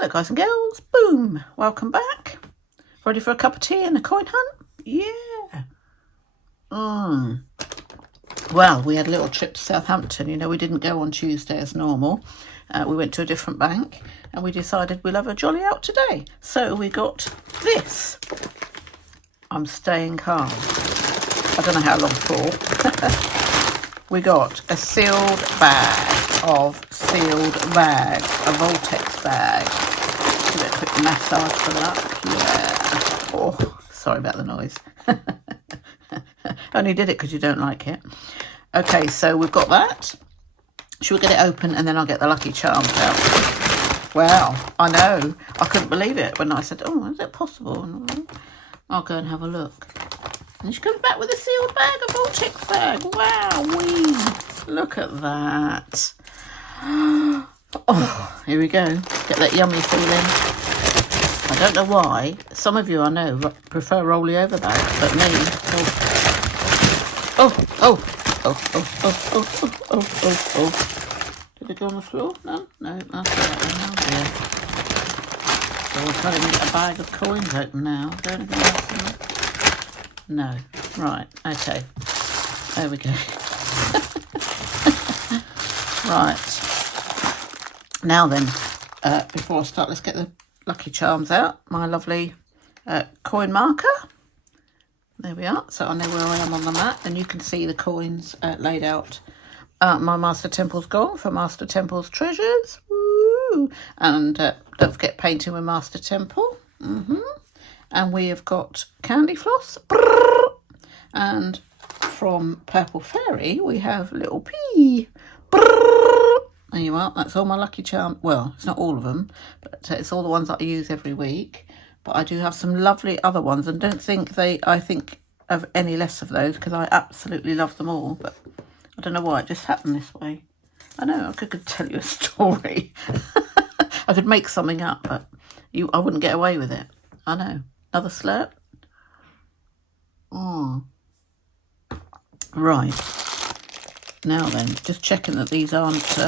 Hello guys and girls, boom, welcome back. Ready for a cup of tea and a coin hunt? Yeah. Well, we had a little trip to Southampton. You know, we didn't go on Tuesday as normal. We went to a different bank and we decided we'll have a jolly out today. So we got this. I'm staying calm. I don't know how long for. We got a sealed bag of sealed bags, a Vaultex bag. Give it a quick massage for luck. Yeah. Oh, sorry about the noise. Only did it because you don't like it. Okay, so we've got that. Should we get it open and then I'll get the lucky charms out? Well, I know. I couldn't believe it when I said, oh, is it possible? I'll go and have a look. And she comes back with a sealed bag, a Vaultex bag. Wow, look at that. Oh, here we go. Get that yummy feeling. I don't know why. Some of you I know prefer rolly over bags, but me. Oh. Did it go on the floor? No, that's all right. Oh dear. So we're trying to get a bag of coins open now. Is there anything else in there? No. Right, okay. There we go. Right. Now then, before I start, let's get the lucky charms out. My lovely coin marker. There we are. So I know where I am on the mat, and you can see the coins laid out. My Master Temple's gone for Master Temple's treasures. Woo! And don't forget painting with Master Temple. And we have got candy floss. Brrr. And from Purple Fairy, we have Little P. Brrr. There you are. That's all my lucky charm. Well, it's not all of them, but it's all the ones that I use every week. But I do have some lovely other ones, and don't think I think of any less of those because I absolutely love them all. But I don't know why it just happened this way. I know I could tell you a story. I could make something up, but I wouldn't get away with it. I know. Another slurp. Right. Now then, just checking that these aren't.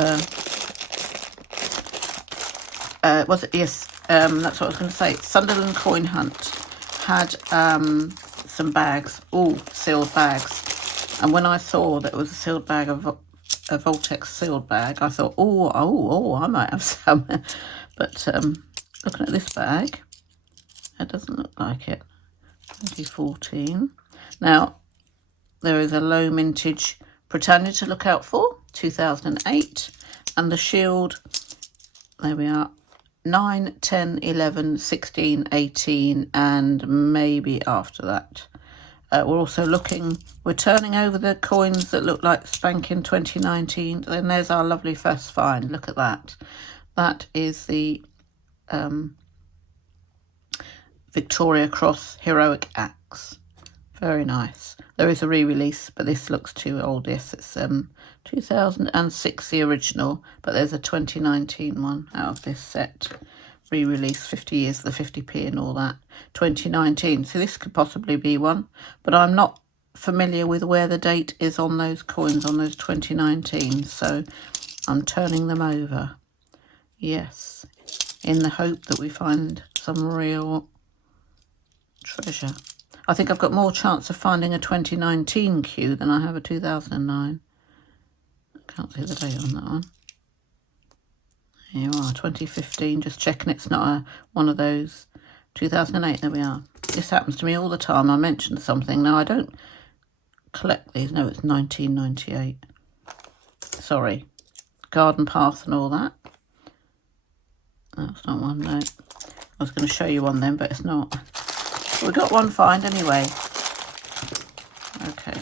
Was it? Yes. That's what I was going to say. Sunderland Coin Hunt had some bags, all sealed bags, and when I saw that it was a sealed bag of a Vaultex sealed bag, I thought, oh, I might have some. But looking at this bag, it doesn't look like it. 2014. Now there is a low mintage Britannia to look out for, 2008, and the shield. There we are. 9, 10, 11, 16, 18, and maybe after that. We're turning over the coins that look like spanking 2019. Then there's our lovely first find. Look at that. That is the Victoria Cross Heroic Axe. Very nice. There is a re-release, but this looks too old. Yes, it's 2006, the original, but there's a 2019 one out of this set. Re-release, 50 years, the 50p and all that. 2019, so this could possibly be one, but I'm not familiar with where the date is on those coins, on those 2019, so I'm turning them over. Yes, in the hope that we find some real treasure. I think I've got more chance of finding a 2019 Q than I have a 2009. I can't see the date on that one. There you are, 2015, just checking it's not one of those. 2008, there we are. This happens to me all the time. I mentioned something. Now, I don't collect these. No, it's 1998. Sorry. Garden Path and all that. That's not one, no. I was going to show you one then, but it's not. We got one find anyway. Okay.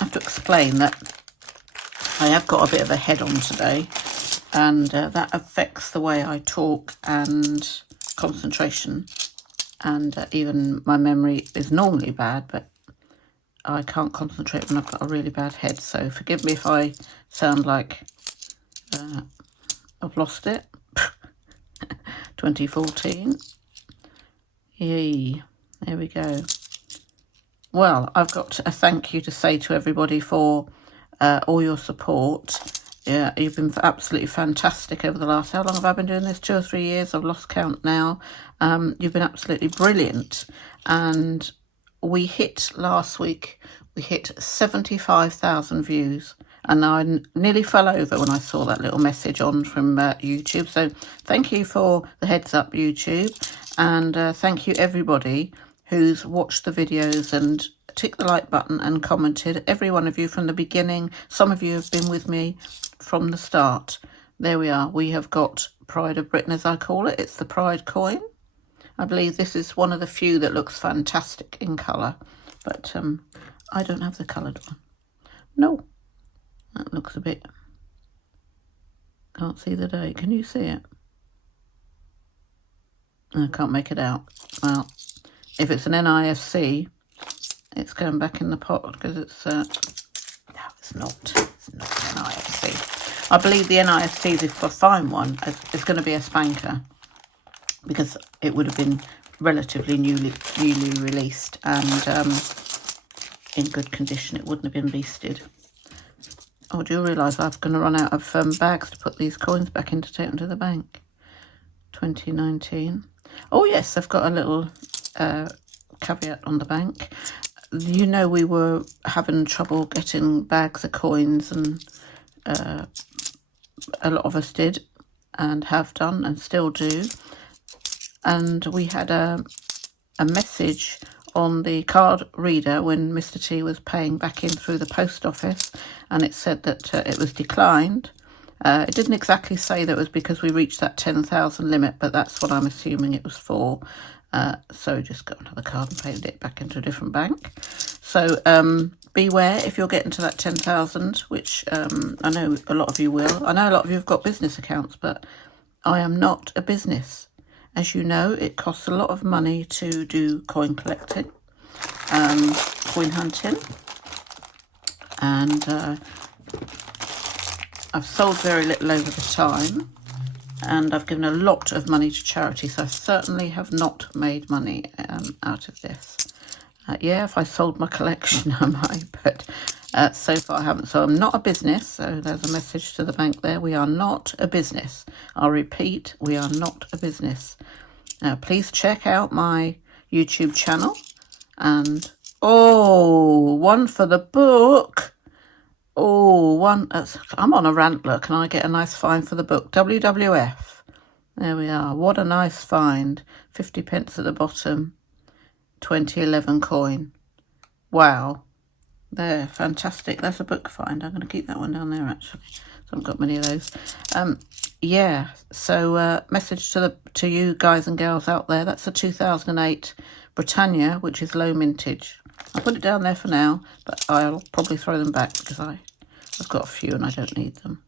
I have to explain that I have got a bit of a head on today, and that affects the way I talk and concentration, and even my memory is normally bad, but I can't concentrate when I've got a really bad head, so forgive me if I sound like I've lost it. 2014. Yay, there we go. Well, I've got a thank you to say to everybody for all your support, Yeah, you've been absolutely fantastic over the last, how long have I been doing this? 2 or 3 years? I've lost count now. You've been absolutely brilliant. And we hit last week, we hit 75,000 views. And I nearly fell over when I saw that little message on from YouTube. So thank you for the heads up, YouTube. And thank you everybody who's watched the videos and tick the like button and commented. Every one of you from the beginning. Some of you have been with me from the start. There we are. We have got Pride of Britain, as I call it. It's the Pride coin. I believe this is one of the few that looks fantastic in colour. But I don't have the coloured one. No. That looks a bit... Can't see the date. Can you see it? I can't make it out. Well, if it's an NIFC, it's going back in the pot because it's... no, it's not. It's not an NIFC. I believe the NIFCs, if I find one, it's going to be a spanker because it would have been relatively newly released and in good condition. It wouldn't have been beasted. Oh, do you realise I'm going to run out of bags to put these coins back in to take them to the bank? 2019. Oh, yes, I've got a little caveat on the bank. You know, we were having trouble getting bags of coins, and a lot of us did and have done and still do. And we had a message on the card reader when Mr. T was paying back in through the post office, and it said that it was declined. It didn't exactly say that it was because we reached that 10,000 limit, but that's what I'm assuming it was for. So just got another card and paid it back into a different bank. So beware if you're getting to that 10,000, which I know a lot of you will. I know a lot of you have got business accounts, but I am not a business. As you know, it costs a lot of money to do coin collecting, coin hunting, and I've sold very little over the time, and I've given a lot of money to charity, so I certainly have not made money out of this. Yeah, if I sold my collection, I might, but so far I haven't. So I'm not a business, so there's a message to the bank there. We are not a business. I'll repeat, we are not a business. Now, please check out my YouTube channel. And, oh, one for the book. Oh, one. I'm on a rant, look, and I get a nice find for the book. WWF. There we are. What a nice find. 50 pence at the bottom. 2011 coin. Wow. There, fantastic. That's a book find. I'm going to keep that one down there, actually. So I haven't got many of those. Yeah, so message to you guys and girls out there. That's a 2008 Britannia, which is low mintage. I'll put it down there for now, but I'll probably throw them back because I've got a few and I don't need them.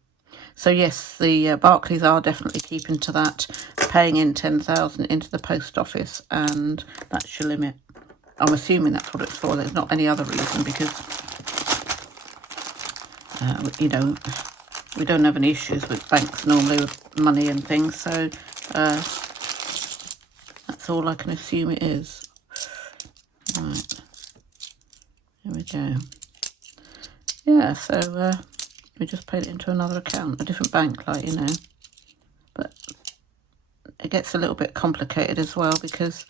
So yes, the Barclays are definitely keeping to that, paying in 10,000 into the post office, and that's your limit. I'm assuming that's what it's for. There's not any other reason because, you know, we don't have any issues with banks normally with money and things. So that's all I can assume it is. Right. Here we go. Yeah, so we just paid it into another account, a different bank, like, you know. But it gets a little bit complicated as well because,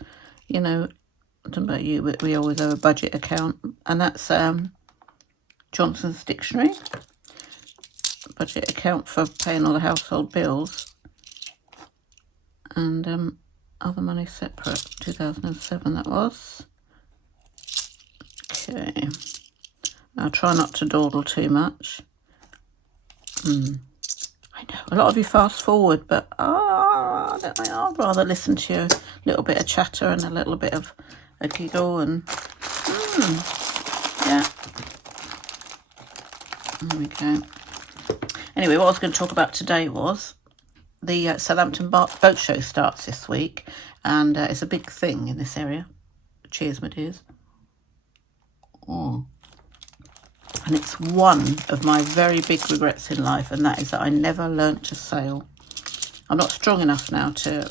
you know, I don't know about you, but we always have a budget account, and that's Johnson's Dictionary. Budget account for paying all the household bills, and other money separate. 2007 that was. Okay, I'll try not to dawdle too much. I know a lot of you fast forward, but I'd rather listen to a little bit of chatter and a little bit of a giggle and yeah. There we go. Anyway, what I was going to talk about today was the Southampton Boat Show starts this week, and it's a big thing in this area. Cheers, my dears. And it's one of my very big regrets in life, and that is that I never learnt to sail. I'm not strong enough now to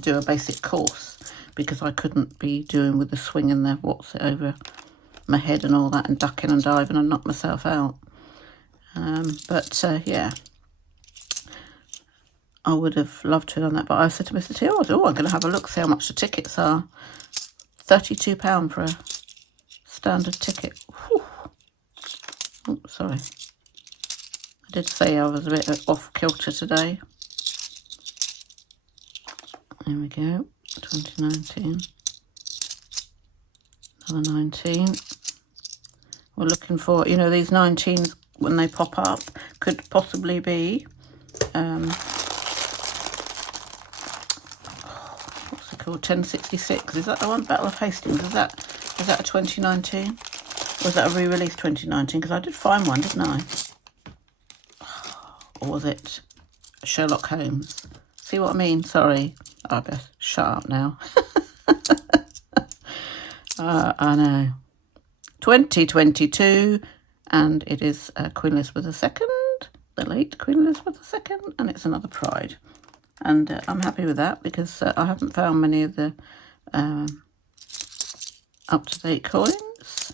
do a basic course because I couldn't be doing with the swing and the what's it over my head and all that and ducking and diving and knock myself out. Yeah, I would have loved to have done that, but I said to Mr. T, I'm going to have a look, see how much the tickets are. £32 for a standard ticket. Whew. Oh, sorry. I did say I was a bit off kilter today. There we go. 2019. Another 19. We're looking for, you know, these 19s when they pop up could possibly be what's it called? 1066. Is that the one? Battle of Hastings. Is that a 2019? Or is that a re-release 2019? Because I did find one, didn't I? Or was it Sherlock Holmes? See what I mean? Sorry. I best shut up now. I know. 2022, and it is Queen Elizabeth II, the late Queen Elizabeth II, and it's another Pride. And I'm happy with that because I haven't found many of the up-to-date coins.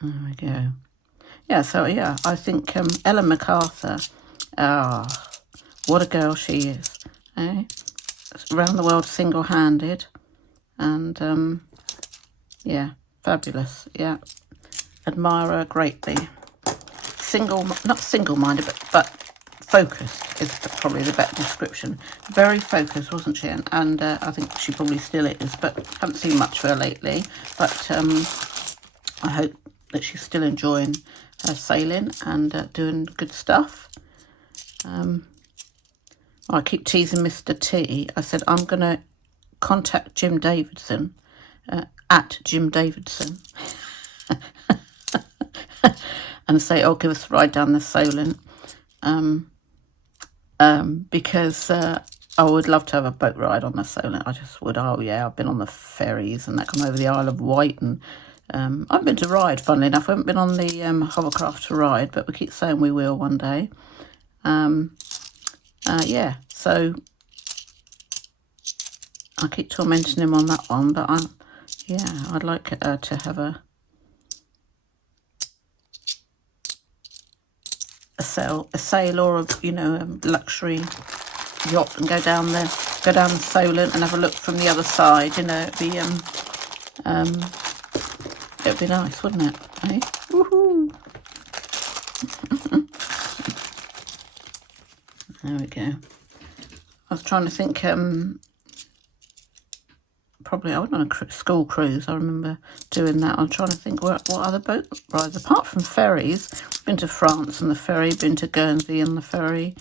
There we go. Yeah, so yeah, I think Ellen MacArthur, what a girl she is, eh? Around the world single-handed, and yeah, fabulous. Yeah, admire her greatly. Not single-minded, but focused is probably the better description. Very focused, wasn't she? And I think she probably still is, but haven't seen much of her lately. But I hope that she's still enjoying her sailing and doing good stuff. I keep teasing Mr. T. I said, I'm going to contact Jim Davidson, at Jim Davidson, and say, oh, give us a ride down the Solent, because I would love to have a boat ride on the Solent. I just would. Oh, yeah, I've been on the ferries and that, come over the Isle of Wight, and I've been to ride, funnily enough. I haven't been on the hovercraft to ride, but we keep saying we will one day. Yeah, so I keep tormenting him on that one, but I'd like to have a sail or a luxury yacht and go down the Solent and have a look from the other side. You know, it'd be nice, wouldn't it? Eh? Woohoo! There we go. I was trying to think. Probably I went on a school cruise. I remember doing that. I'm trying to think what other boat rides apart from ferries. Been to France on the ferry. Been to Guernsey on the ferry.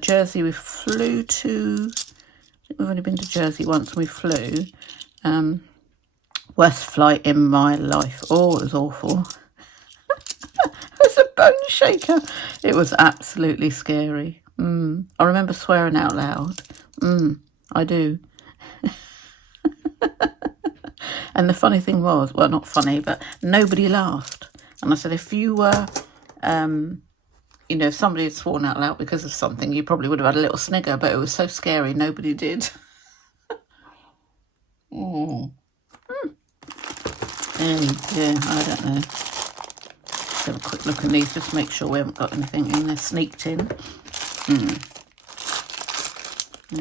Jersey we flew to. I think we've only been to Jersey once. And we flew. Worst flight in my life. Oh, it was awful. It was a bone shaker. It was absolutely scary. I remember swearing out loud. I do. And the funny thing was, well, not funny, but nobody laughed. And I said, if you were, if somebody had sworn out loud because of something, you probably would have had a little snigger, but it was so scary, nobody did. Oh. Yeah, I don't know. Let's have a quick look at these, just make sure we haven't got anything in there sneaked in. There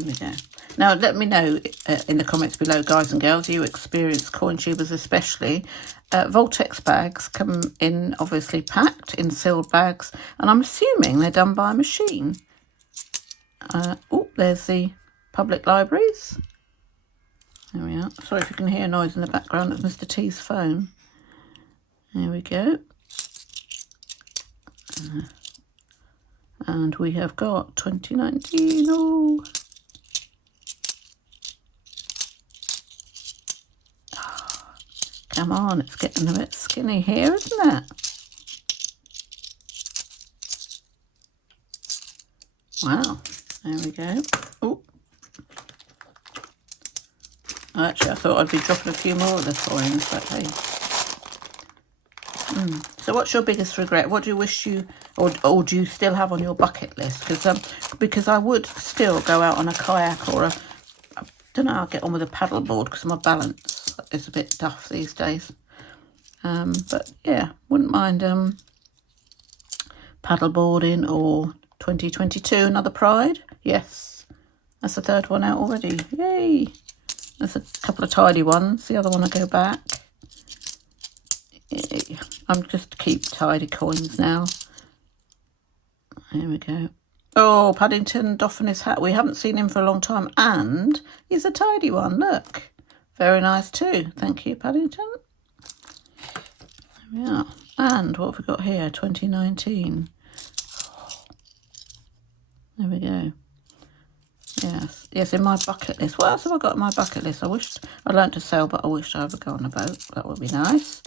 we go. Now, let me know in the comments below, guys and girls, you experience coin tubers especially. Vaultex bags come in, obviously, packed in sealed bags, and I'm assuming they're done by a machine. Oh, there's the public libraries. There we are. Sorry if you can hear noise in the background. It's Mr. T's phone. There we go. And we have got 2019. Oh. Come on, it's getting a bit skinny here, isn't it? Wow, there we go. Oh, actually, I thought I'd be dropping a few more of the coins, but hey. So what's your biggest regret? What do you wish you, or do you still have on your bucket list? Because I would still go out on a kayak or I don't know, I'll get on with a paddle board because my balance is a bit duff these days. But yeah, wouldn't mind paddleboarding or 2022, another Pride. Yes, that's the third one out already. Yay! There's a couple of tidy ones. The other one will go back. Yay. I'm just keep tidy coins now. There we go. Oh, Paddington doffing his hat. We haven't seen him for a long time, and he's a tidy one. Look, very nice too. Thank you, Paddington. There we are. And what have we got here? 2019. There we go. Yes, in my bucket list. What else have I got in my bucket list? I wished I learned to sail, but I wished I would go on a boat. That would be nice.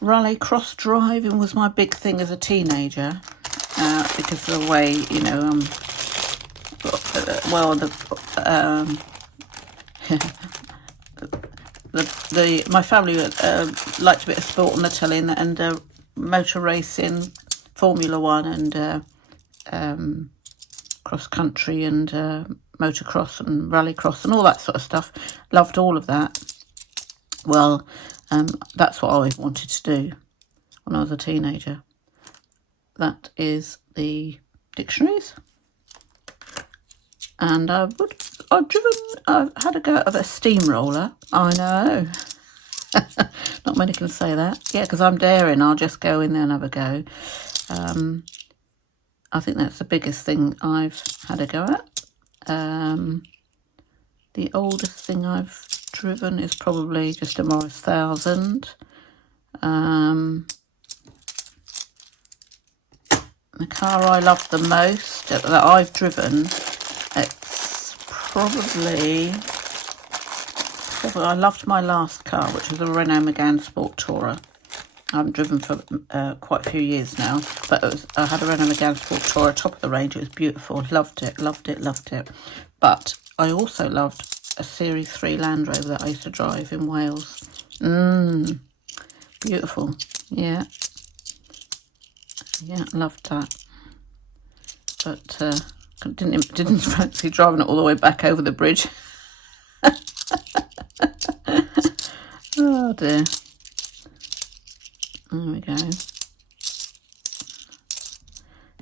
Rally cross driving was my big thing as a teenager, because of the way, you know, my family liked a bit of sport on the telly, and motor racing, Formula One, and cross country, and motocross and rallycross and all that sort of stuff. Loved all of that. Well, that's what I always wanted to do when I was a teenager. That is the dictionaries. And I've had a go of a steamroller. I know. Not many can say that. Yeah, because I'm daring. I'll just go in there and have a go. I think that's the biggest thing I've had a go at. The oldest thing I've driven is probably just a Morris 1000. The car I love the most that I've driven, it's probably I loved my last car, which was a Renault Megane Sport Tourer. I haven't driven for quite a few years now, but I had a Renault Megane Sport Tourer, top of the range. It was beautiful. Loved it. But I also loved a Series 3 Land Rover that I used to drive in Wales. Beautiful. Yeah, loved that. But didn't fancy driving it all the way back over the bridge. Oh dear. There we go.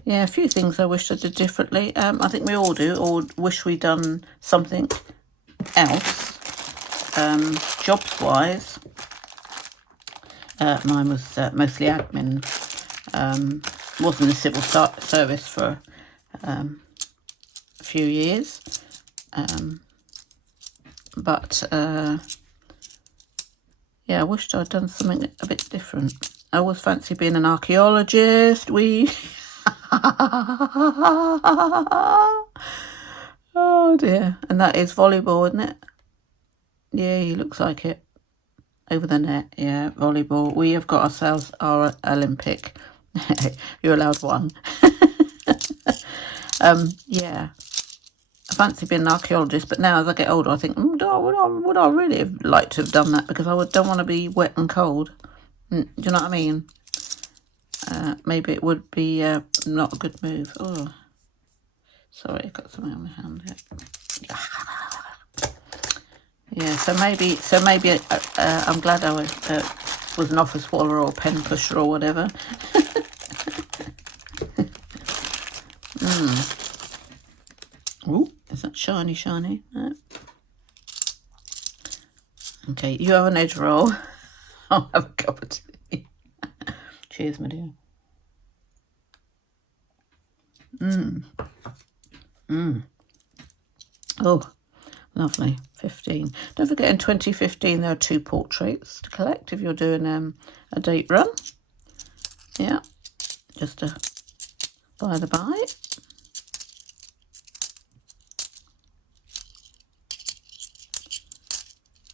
Yeah, a few things I wish I did differently. I think we all do, or wish we'd done something else. Jobs-wise, mine was mostly admin. Was in the civil service for a few years. But yeah, I wished I'd done something a bit different. I always fancy being an archaeologist. Oh dear. And that is volleyball, isn't it? Yeah, he looks like it. Over the net, yeah, volleyball. We have got ourselves our Olympic. You're allowed one. Yeah. I fancy being an archaeologist, but now as I get older, I think, would I really have liked to have done that? Because I don't want to be wet and cold. Do you know what I mean? Maybe it would be not a good move. Oh, sorry, I've got something on my hand here. Yeah, so maybe I'm glad I was an office swaller or a pen pusher or whatever. Ooh, is that shiny? No. Okay, you have an edge roll. I'll have a cup of tea. Cheers, my dear. Oh, lovely. 15. Don't forget, in 2015 there are 2 portraits to collect if you're doing a date run. Yeah, just a by the by.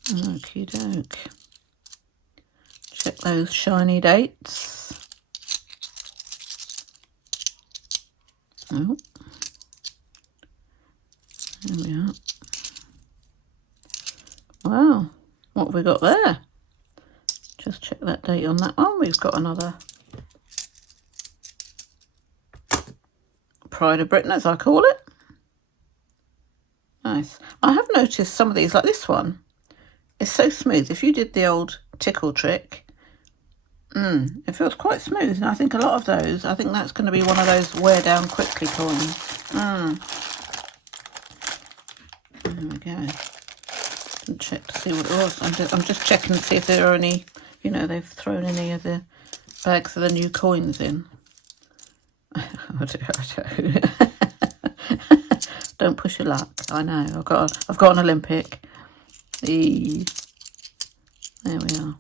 Okie doke. Check those shiny dates. Oh, there we are. Wow, what have we got there? Just check that date on that one. We've got another Pride of Britain, as I call it. Nice. I have noticed some of these, like this one, it's so smooth. If you did the old tickle trick, it feels quite smooth. And I think a lot of those, I think that's going to be one of those wear down quickly coins. There we go. And check to see what it was. I'm just checking to see if there are any, you know, they've thrown any of the bags of the new coins in. Don't push your luck. I know. I've got an Olympic. There we are.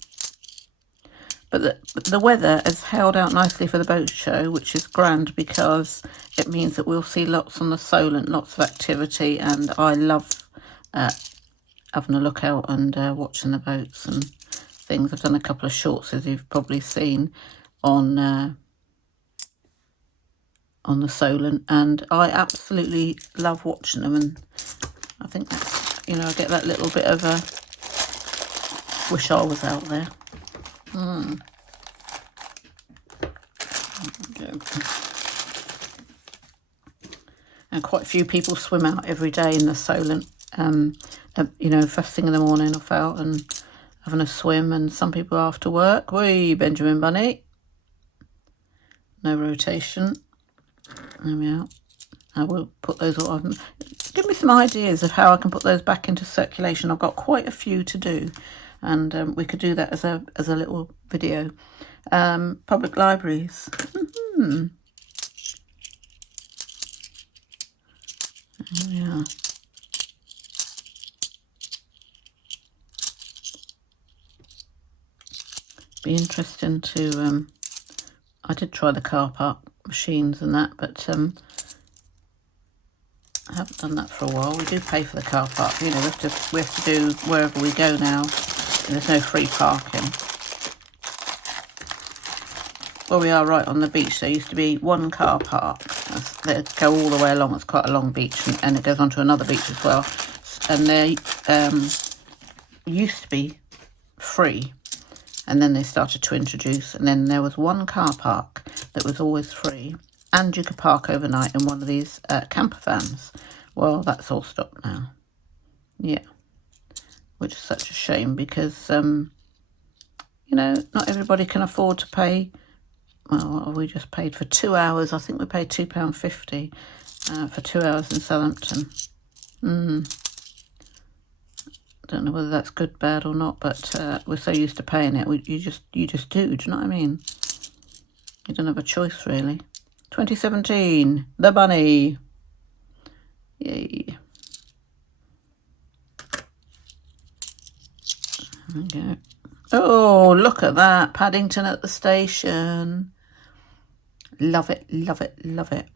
But the weather has held out nicely for the boat show, which is grand because it means that we'll see lots on the Solent, lots of activity, and I love having a look out and watching the boats and things. I've done a couple of shorts, as you've probably seen, on the Solent, and I absolutely love watching them, and I think that's, you know, I get that little bit of a wish I was out there. And quite a few people swim out every day in the Solent, you know, first thing in the morning off out and having a swim, and some people after work. Whee, Benjamin Bunny. No rotation. There we are. I will put those all on. Give me some ideas of how I can put those back into circulation. I've got quite a few to do, and we could do that as a little video. Public libraries. Yeah. Be interesting to. I did try the car park machines and that, but I haven't done that for a while. We do pay for the car park. You know, we have to do wherever we go now. There's no free parking. Well, we are right on the beach. There used to be one car park. They go all the way along. It's quite a long beach, and it goes on to another beach as well. And they used to be free, and then they started to introduce, and then there was one car park that was always free, and you could park overnight in one of these camper vans. Well, that's all stopped now. Yeah, which is such a shame because, you know, not everybody can afford to pay. Well, we just paid for 2 hours. I think we paid £2.50 for 2 hours in Southampton. Don't know whether that's good, bad or not, but we're so used to paying it. You just do. Do you know what I mean? You don't have a choice, really. 2017, the bunny. Yay. There we go. Oh, look at that. Paddington at the station. Love it, love it, love it.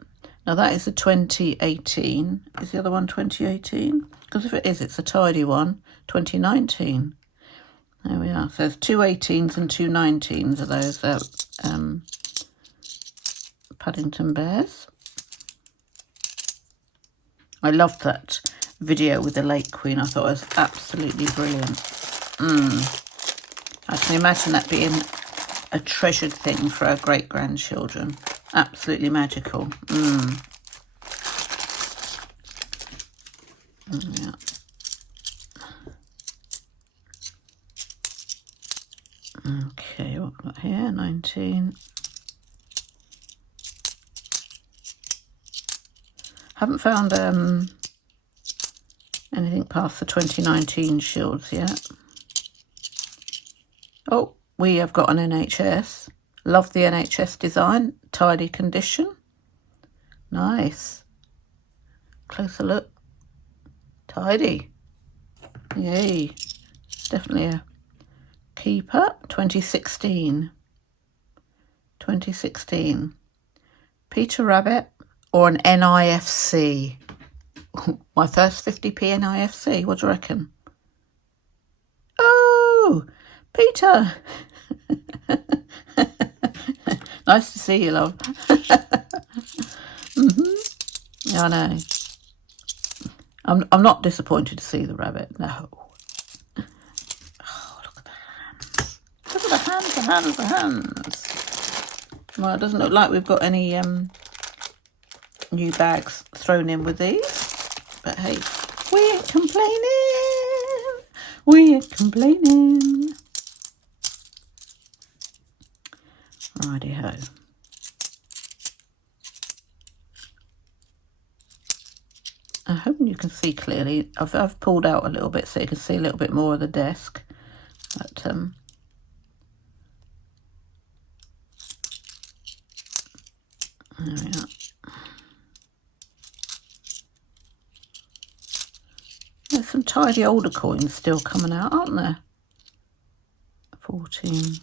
Now that is the 2018. Is the other one 2018? Because if it is, it's a tidy one. 2019. There we are. So there's 2 18s and 2 19s of those Paddington Bears. I loved that video with the Lake Queen. I thought it was absolutely brilliant. I can imagine that being a treasured thing for our great-grandchildren. Absolutely magical. Yeah. Okay, what have we got here? 19. Haven't found anything past the 2019 shields yet. Oh, we have got an NHS. Love the NHS design. Tidy condition. Nice. Closer look. Tidy. Yay. Definitely a keeper. 2016. 2016. Peter Rabbit or an NIFC? My first 50p NIFC. What do you reckon? Oh, Peter. Nice to see you, love. I know. I'm not disappointed to see the rabbit. No. Oh, look at the hands. Look at the hands, the hands, the hands. Well, it doesn't look like we've got any new bags thrown in with these. But hey, We ain't complaining. We ain't complaining. Righty ho. I'm hoping you can see clearly. I've pulled out a little bit so you can see a little bit more of the desk. But there we are. There's some tidy older coins still coming out, aren't there? 14.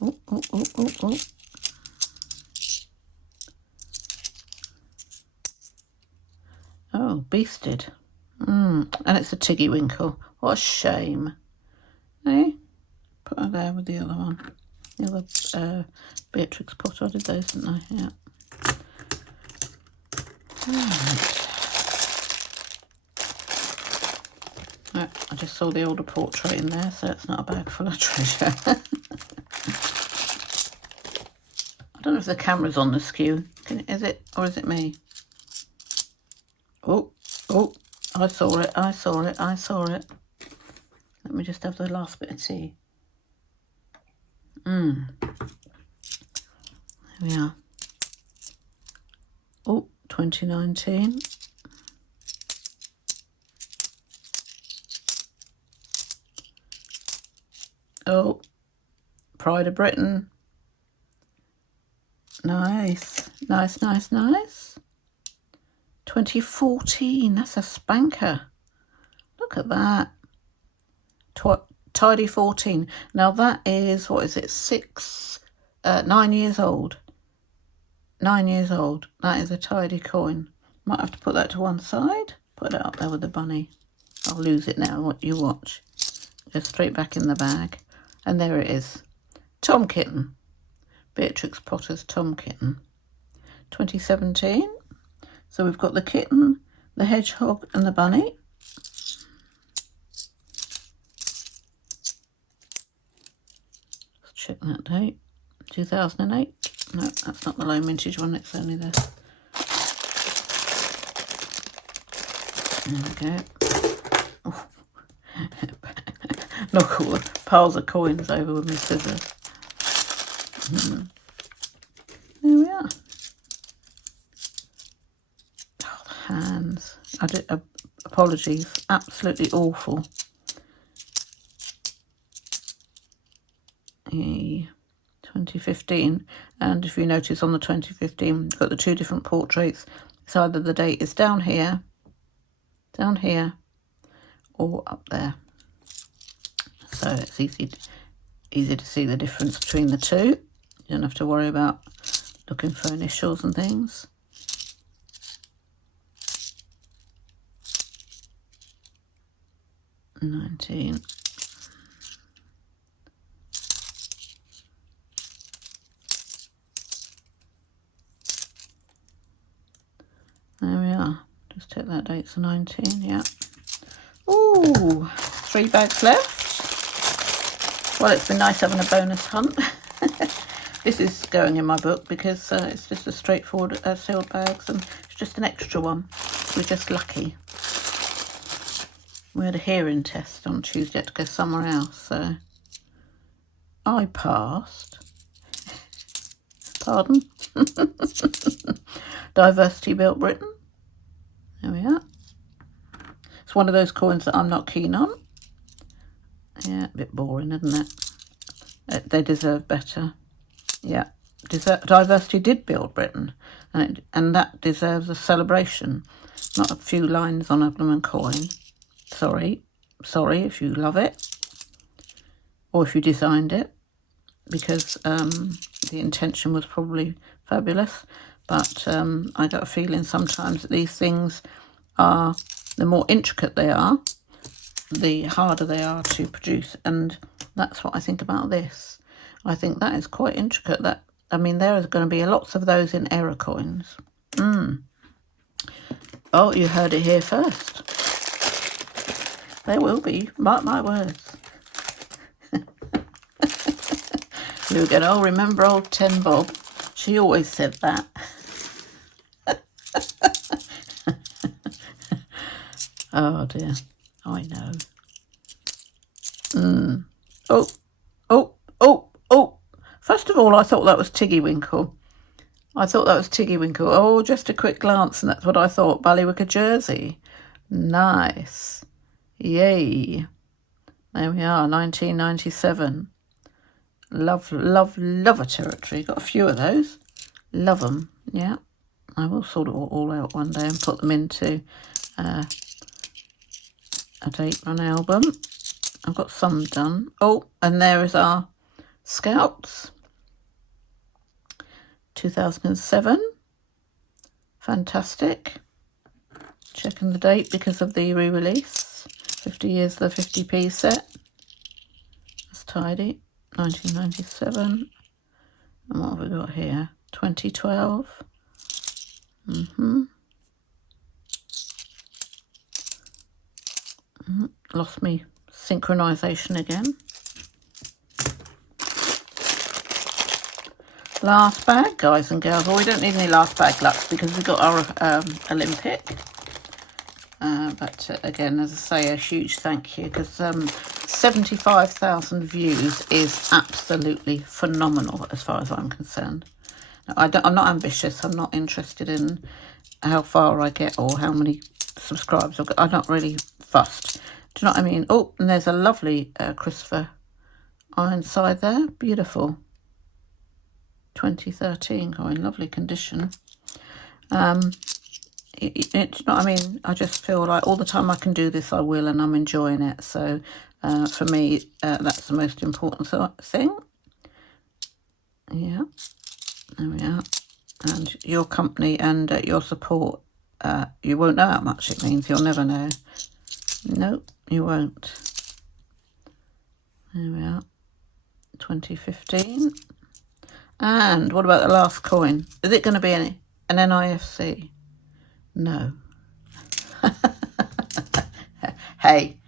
Oh, oh, oh, oh, oh. Oh, beasted. And it's a Tiggy Winkle. What a shame. Eh? Put her there with the other one. The other Beatrix Potter. I did those, didn't I? Yeah. Right. I just saw the older portrait in there, so it's not a bag full of treasure. I don't know if the camera's on the skew. Is it, or is it me? Oh, oh, I saw it, I saw it, I saw it. Let me just have the last bit of tea. There we are. Oh, 2019. Oh, Pride of Britain. Nice, nice, nice, nice. 2014, that's a spanker. Look at that. Tidy 14. Now that is, what is it, 9 years old. 9 years old. That is a tidy coin. Might have to put that to one side. Put it up there with the bunny. I'll lose it now, what you watch. Just straight back in the bag. And there it is. Tom Kitten. Beatrix Potter's Tom Kitten. 2017. So we've got the kitten, the hedgehog and the bunny. Let's check that date. 2008. No, that's not the low mintage one, it's only the... There we go. Oh. Knock all the piles of coins over with my scissors. There we are. Oh, the hands. I did, apologies, absolutely awful. 2015, and if you notice on the 2015, we've got the two different portraits. It's either the date is down here, or up there. So it's easy to see the difference between the two. You don't have to worry about looking for initials and things. '19. There we are. Just take that date to 19, yeah. Ooh, 3 bags left. Well, it's been nice having a bonus hunt. This is going in my book because it's just a straightforward sealed bags, and it's just an extra one. We're just lucky. We had a hearing test on Tuesday, had to go somewhere else, so I passed. Pardon? Diversity Built Britain. There we are. It's one of those coins that I'm not keen on. Yeah, a bit boring, isn't it? They deserve better. Yeah, Diversity did build Britain, and that deserves a celebration, not a few lines on a blooming coin. Sorry if you love it, or if you designed it, because the intention was probably fabulous. But I got a feeling sometimes that these things are, the more intricate they are, the harder they are to produce, and that's what I think about this. I think that is quite intricate. There are going to be lots of those in error coins. Oh, you heard it here first. There will be, mark my words. You were going, oh, remember old TenBob? She always said that. Oh dear, I know. Oh, oh, oh, oh. First of all, I thought that was Tiggywinkle. Oh, just a quick glance, and that's what I thought. Ballywicker jersey. Nice. Yay. There we are, 1997. Love, love, love a territory. Got a few of those. Love them, yeah. I will sort it all out one day and put them into a date run album. I've got some done. Oh, and there is our Scouts. 2007. Fantastic. Checking the date because of the re-release. 50 years of the 50p set. That's tidy. 1997. And what have we got here? 2012. Lost me synchronization again. Last bag, guys and girls. Well, we don't need any last bag Lux because we've got our Olympic. But again, as I say, a huge thank you because 75,000 views is absolutely phenomenal as far as I'm concerned. I'm not ambitious. I'm not interested in how far I get or how many subscribers I've got. I'm not really fussed. Do you know what I mean? Oh, and there's a lovely Christopher Ironside there. Beautiful. 2013 coin, lovely condition. Do you know what I mean? I just feel like all the time I can do this, I will, and I'm enjoying it. So for me, that's the most important thing. Yeah, there we are. And your company and your support, you won't know how much it means. You'll never know. Nope, you won't. There we are. 2015. And what about the last coin? Is it going to be an NIFC? No. Hey,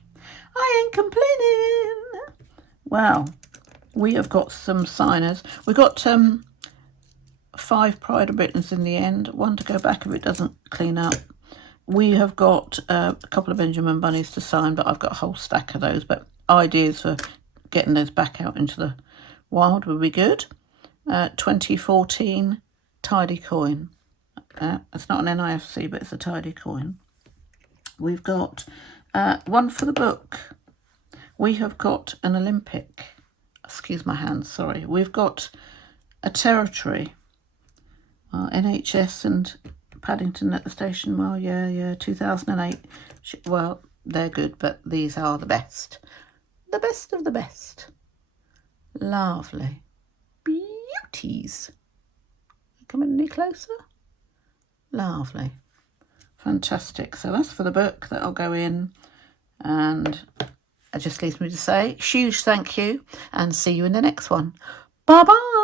I ain't complaining. Well, we have got some signers. We've got 5 Pride of Britons in the end. 1 to go back if it doesn't clean up. We have got a couple of Benjamin Bunnies to sign, but I've got a whole stack of those. But ideas for getting those back out into the wild would be good. 2014 tidy coin. It's not an NIFC, but it's a tidy coin. We've got 1 for the book. We have got an Olympic. Excuse my hands, sorry. We've got a territory. NHS and Paddington at the station. Well, yeah, 2008. Well, they're good, but these are the best. The best of the best. Lovely. Beauties. Coming any closer? Lovely. Fantastic. So that's for the book. That'll go in. And it just leaves me to say huge thank you and see you in the next one. Bye-bye.